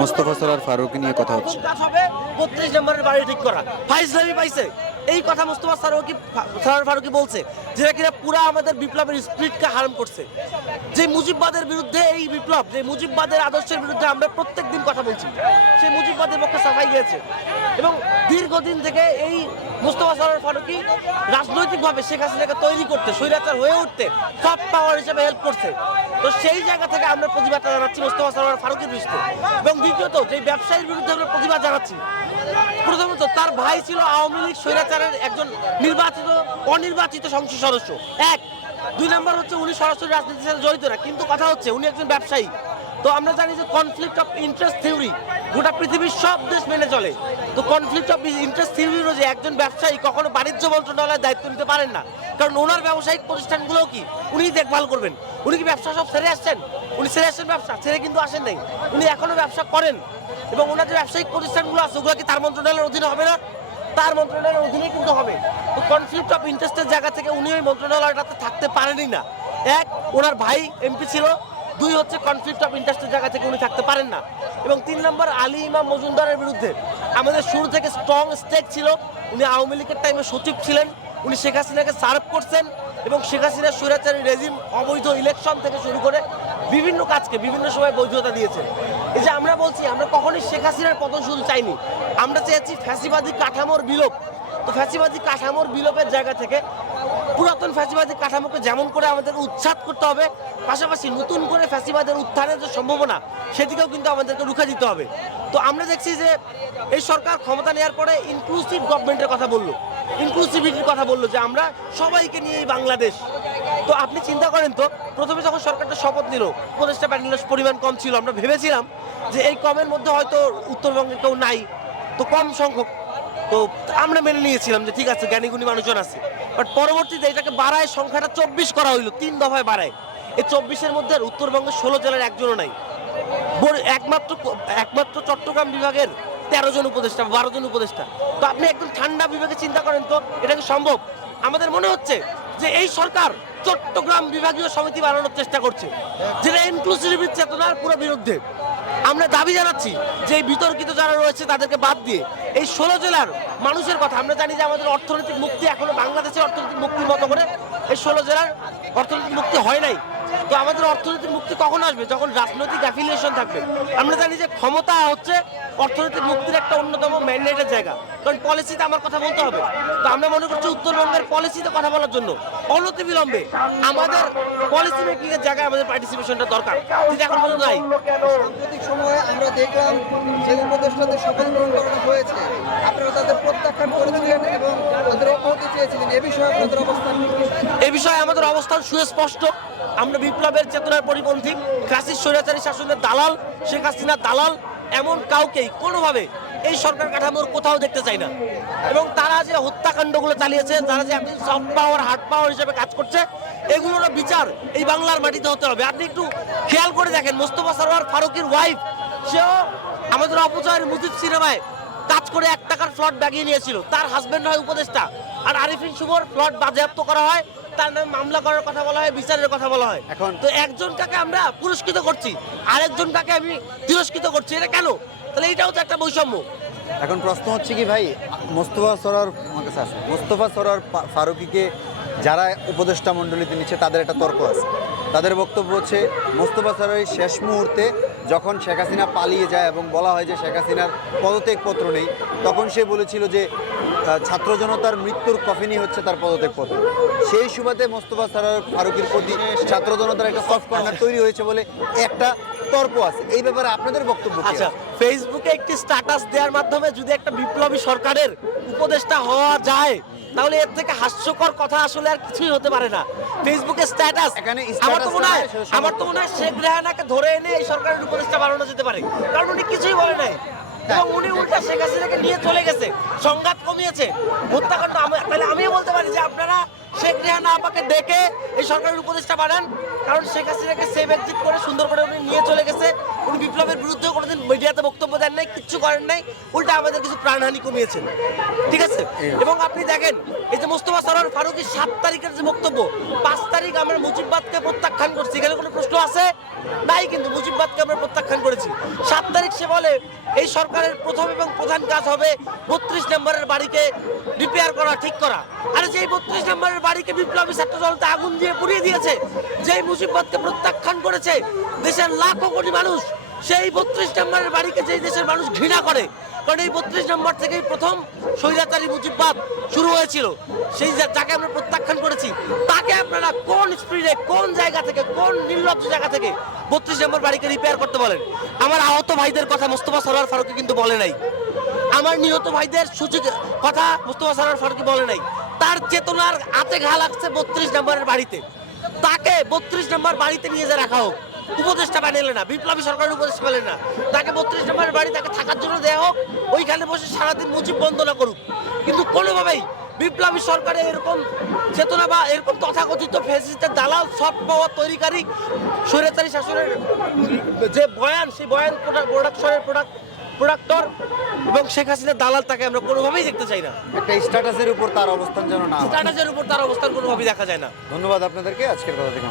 মোস্তফা সরোয়ার ফারুকী নিয়ে কথা হচ্ছে। কাজ হবে 32 নম্বরের বাড়ি ঠিক করা। ফাইজলামি পাইছে এই কথা মোস্তফা সরোয়ার ফারুকী বলছে, যেটা কিনা পুরা আমাদের বিপ্লবের স্পিরিটকে হারাম করছে। যে মুজিববাদের বিরুদ্ধে এই বিপ্লব, যে মুজিববাদের আদর্শের বিরুদ্ধে আমরা প্রত্যেক দিন কথা বলছি, সেই মুজিববাদের পক্ষে সাফাই গিয়েছে। এবং দীর্ঘদিন থেকে এই মোস্তফা সরোয়ার ফারুকী রাজনৈতিকভাবে শেখ হাসিনাকে তৈরি করতে, স্বৈরাচার হয়ে উঠতে সফট পাওয়ার হিসেবে হেল্প করছে। তো সেই জায়গা থেকে আমরা প্রতিবাদ জানাচ্ছি মোস্তফা সরোয়ার ফারুকীর বিরুদ্ধে। এবং দ্বিতীয়ত যে ব্যবসায়ীর বিরুদ্ধে আমরা প্রতিবাদ জানাচ্ছি, প্রথমত তার ভাই ছিল আওয়ামী লীগ স্বৈরাচারের একজন অনির্বাচিত সংসদ সদস্য, এক। 2 নম্বর হচ্ছে উনি সরাসরি রাজনীতির সাথে জড়িত না, কিন্তু কথা হচ্ছে উনি একজন ব্যবসায়ী। তো আমরা জানি যে কনফ্লিক্ট অফ ইন্টারেস্ট থিওরি গোটা পৃথিবীর সব দেশ মেনে চলে। তো কনফ্লিক্ট অফ ইন্টারেস্ট থিওরি অনুযায়ী একজন ব্যবসায়ী কখনো বাণিজ্য মন্ত্রণালয়ের দায়িত্ব নিতে পারেন না, কারণ ওনার ব্যবসায়িক প্রতিষ্ঠানগুলো কি উনি দেখভাল করবেন। উনি কি ব্যবসা সব ছেড়ে আসছেন? উনি ছেড়ে আসছেন ব্যবসা, ছেড়ে কিন্তু আসেন নাই, উনি এখনো ব্যবসা করেন। এবং ওনার যে ব্যবসায়িক প্রতিষ্ঠানগুলো আছে ওগুলো কি তার মন্ত্রণালয়ের অধীনে হবে না? তার মন্ত্রণালয়ের অধীনে কিন্তু হবে। তো কনফ্লিক্ট অফ ইন্টারেস্টের জায়গা থেকে উনি ওই মন্ত্রণালয়টাতে থাকতে পারেনই না, এক। ওনার ভাই এমপি ছিল, 2 হচ্ছে কনফ্লিক্ট অফ ইন্টারেস্টের জায়গা থেকে উনি থাকতে পারেন না। এবং 3 নম্বর আলী ইমাম মজুমদারের বিরুদ্ধে আমাদের শুরু থেকে স্ট্রং স্টেক ছিল। উনি আওয়ামী লীগের টাইমে সচিব ছিলেন, উনি শেখ হাসিনাকে সার্ভ করছেন এবং শেখ হাসিনার স্বৈরাচারী রেজিম অবৈধ ইলেকশন থেকে শুরু করে বিভিন্ন কাজকে বিভিন্ন সময় বৈধতা দিয়েছেন। এই যে আমরা বলছি, আমরা কখনোই শেখ হাসিনার পতন শুধু চাইনি, আমরা চেয়েছি ফ্যাসিবাদী কাঠামোর বিলোপ। তো ফ্যাসিবাদী কাঠামোর বিলোপের জায়গা থেকে পুরাতন ফ্যাসিবাদী কাঠামোকে যেমন করে আমাদেরকে উচ্ছেদ করতে হবে, পাশাপাশি নতুন করে ফ্যাসিবাদের উত্থানের যে সম্ভাবনা সেদিকেও কিন্তু আমাদেরকে রুখে দিতে হবে। তো আমরা দেখছি যে এই সরকার ক্ষমতা নেওয়ার পরে ইনক্লুসিভ গভর্নমেন্টের কথা বললো, ইনক্লুসিভিটির কথা বললো, যে আমরা সবাইকে নিয়ে এই বাংলাদেশ। তো আপনি চিন্তা করেন তো, প্রথমে যখন সরকারটা শপথ নিল উপদেষ্টা প্যানেলের পরিমাণ কম ছিল, আমরা ভেবেছিলাম যে এই কমের মধ্যে হয়তো উত্তরবঙ্গে কেউ নাই, তো কম সংখ্যক। তো আমরা মেনে নিয়েছিলাম যে ঠিক আছে, জ্ঞানীগুণী মানুষজন আছে। বাট পরবর্তীতে এটাকে বাড়ায়, সংখ্যাটা 24 করা হইলো, 3 দফায় বাড়ায়। এই 24-এর মধ্যে আর উত্তরবঙ্গের 16 জেলার একজনও নাই। একমাত্র চট্টগ্রাম বিভাগের 13 জন উপদেষ্টা, 12 জন উপদেষ্টা। তো আপনি একদম ঠান্ডা বিভাগে চিন্তা করেন তো, এটা কি সম্ভব? আমাদের মনে হচ্ছে যে এই সরকার চট্টগ্রাম বিভাগীয় সমিতি বানানোর চেষ্টা করছে, যেটা ইনক্লুসিভ চেতনার পুরো বিরুদ্ধে। আমরা দাবি জানাচ্ছি যে এই বিতর্কিত যারা রয়েছে তাদেরকে বাদ দিয়ে এই 16 জেলার মানুষের কথা, আমরা জানি যে আমাদের অর্থনৈতিক মুক্তি এখনো বাংলাদেশের অর্থনৈতিক মুক্তির মতো করে এই 16 জেলার অর্থনৈতিক মুক্তি হয় নাই। তো আমাদের অর্থনৈতিক মুক্তি কখন আসবে? যখন রাজনৈতিক অ্যাফিলিয়েশন থাকবে। আমরা জানি যে ক্ষমতা হচ্ছে অর্থনৈতিক মুক্তির একটা অন্যতম ম্যান্ডেটের জায়গা, কারণ পলিসিতে আমার কথা বলতে হবে। তো আমরা মনে করছি উত্তরবঙ্গের পলিসিতে কথা বলার জন্য অনতিবিলম্বে আমাদের পলিসি মেকিং এর জায়গায় আমাদের পার্টিসিপেশনটা দরকার, যেটা এখন পর্যন্ত নাই। সাম্প্রতিক সময়ে আমরা দেখলাম যে উপদেষ্টাদের শপথ গ্রহণ করানো হয়েছে, আপনারা তাদের প্রত্যাখ্যান করেছিলেন এবং তাদের অব্যাহতি চেয়েছিলেন। এ বিষয়ে আপনাদের অবস্থান? এ বিষয়ে আমাদের অবস্থান সুস্পষ্ট। আমরা বিপ্লবের চেতনার পরিপন্থী। ফ্যাসিস্ট স্বৈরাচারী শাসনের দালাল, শেখ হাসিনার দালাল এমন কাউকেই কোনোভাবে এই সরকার কাঠামোর কোথাও দেখতে চাই না। এবং তারা যে হত্যাকাণ্ডগুলো চালিয়েছে, তারা যে আপনি সফট পাওয়ার হার্ড পাওয়ার হিসেবে কাজ করছে, এগুলোর বিচার এই বাংলার মাটিতে হতে হবে। আপনি একটু খেয়াল করে দেখেন, মোস্তফা সরোয়ার ফারুকীর ওয়াইফ, সেও আমাদের অপচয়ের মুজিব সিনেমায় কাজ করে 1 টাকার ফ্লট বাগিয়ে নিয়েছিল, তার হাজবেন্ড হয় উপদেষ্টা। আর আরিফিন শুভর ফ্লট বাজেয়াপ্ত করা হয়, তার নামে মামলা করার কথা বলা হয়, বিচারের কথা বলা হয়। এখন তো একজনটাকে আমরা পুরস্কৃত করছি, আরেকজনটাকে আমি তিরস্কৃত করছি, এটা কেন? তাহলে এটাও তো একটা বৈষম্য। এখন প্রশ্ন হচ্ছে কি ভাই, মোস্তফা সরোয়ার ফারুকীকে যারা উপদেষ্টা মণ্ডলীতে নিচ্ছে তাদের একটা তর্ক আছে। তাদের বক্তব্য হচ্ছে মোস্তফা সরোয়ারের শেষ মুহূর্তে যখন শেখ হাসিনা পালিয়ে যায় এবং বলা হয় যে শেখ হাসিনার পদত্যাগপত্র নেই, তখন সে বলেছিল যে ছাত্র জনতার মৃত্যুর কফিনই হচ্ছে তার পদত্যাগপত্র। সেই সুবাদে মোস্তফা সরোয়ার ফারুকীর প্রতি ছাত্র জনতার একটা সফট কর্নার তৈরি হয়েছে বলে একটা তর্ক আছে। এই ব্যাপারে আপনাদের বক্তব্য কি? আচ্ছা, ফেসবুকে একটি স্ট্যাটাস দেওয়ার মাধ্যমে যদি একটা বিপ্লবী সরকারের উপদেষ্টা হওয়া যায়, তাহলে এর থেকে হাস্যকর কথা আসলে আর কিছুই হতে পারে না। ফেসবুকে স্ট্যাটাস, আমার তো মনে হয় শেখ রেহানাকে ধরে এনে এই সরকারের উপদেষ্টা বানানো যেতে পারে, কারণ উনি কিছুই বলে নাই এবং উনি উল্টা শেখ হাসিনাকে নিয়ে চলে গেছে, সংঘাত কমিয়েছে, হত্যাকাণ্ড। তাহলে আমিও বলতে পারি যে আপনারা শেখ রেহানা আপাকে ডেকে এই সরকারের উপদেষ্টা বানান, কারণ শেখ হাসিনাকে সেভ এক্সিট করে সুন্দর করে উনি নিয়ে চলে গেছে। উনি বিপ্লবের বিরুদ্ধে কোনোদিন মিডিয়াতে বক্তব্য দেন নাই, কিচ্ছু করেন নাই, উল্টা আমাদের কিছু প্রাণহানি কমিয়েছেন, ঠিক আছে। এবং আপনি দেখেন এই যে মোস্তফা সরোয়ার ফারুকী 7 তারিখের যে বক্তব্য, 5 তারিখ আমরা মুজিববাদকে প্রত্যাখ্যান করছি, এখানে কোনো প্রশ্ন আছে নাই, কিন্তু মুজিববাদকে আমরা প্রত্যাখ্যান করেছি। 7 তারিখ সে বলে এই সরকারের প্রথম এবং প্রধান কাজ হবে 32 নম্বরের বাড়িকে রিপেয়ার করা, ঠিক করা। আর যেই 32 নম্বরের বাড়িকে বিপ্লবী ছাত্র জনতা আগুন দিয়ে পুড়িয়ে দিয়েছে, যেই মুজিববাদকে প্রত্যাখ্যান করেছে দেশের লাখো কোটি মানুষ, সেই 32 নম্বরের বাড়িকে যেই দেশের মানুষ ঘৃণা করে, কারণ এই 32 নম্বর থেকেই প্রথম স্বৈরাচারী মুজিববাদ শুরু হয়েছিল, সেই যাকে আমরা প্রত্যাখ্যান করেছি, তাকে আপনারা কোন স্পিডে, কোন জায়গা থেকে, কোন নির্লজ্জ জায়গা থেকে 32 নম্বর বাড়িকে রিপেয়ার করতে বলেন? আমার আহত ভাইদের কথা মোস্তফা সরোয়ার ফারুকী কিন্তু বলে নাই, আমার নিহত ভাইদের সুযোগ কথা মোস্তফা সরোয়ার ফারুকী বলে নাই। তার চেতনার হাতে ঘা লাগছে 32 নম্বরের বাড়িতে, তাকে 32 নম্বর বাড়িতে নিয়ে যে রাখা হোক, উপদেষ্টা বানাইলে না, বিপ্লবী সরকারের উপদেষ্টা বানাইলে না, তাকে 32 নম্বরের বাড়ি তাকে থাকার জন্য দেওয়া হোক, ওইখানে বসে সারাদিন মুজিব বন্দনা করুক। কিন্তু কোনোভাবেই বিপ্লবী সরকারের এরকম চেতনা বা এরকম তথাকথিত ফ্যাসিস্টের দালাল, সফট পাওয়ার তৈরিকারী, স্বৈরাচারী শাসনের যে বয়ান, সেই বয়ান প্রোডাকশনের প্রোডাক্টর এবং শেখ হাসিনার দালাল, তাকে আমরা কোনোভাবেই দেখতে চাই না। একটা স্ট্যাটাসের উপর তার অবস্থান যেন না হয়। স্ট্যাটাসের উপর তার অবস্থান কোনোভাবেই দেখা যায় না। ধন্যবাদ আপনাদেরকে আজকের কথা থেকে।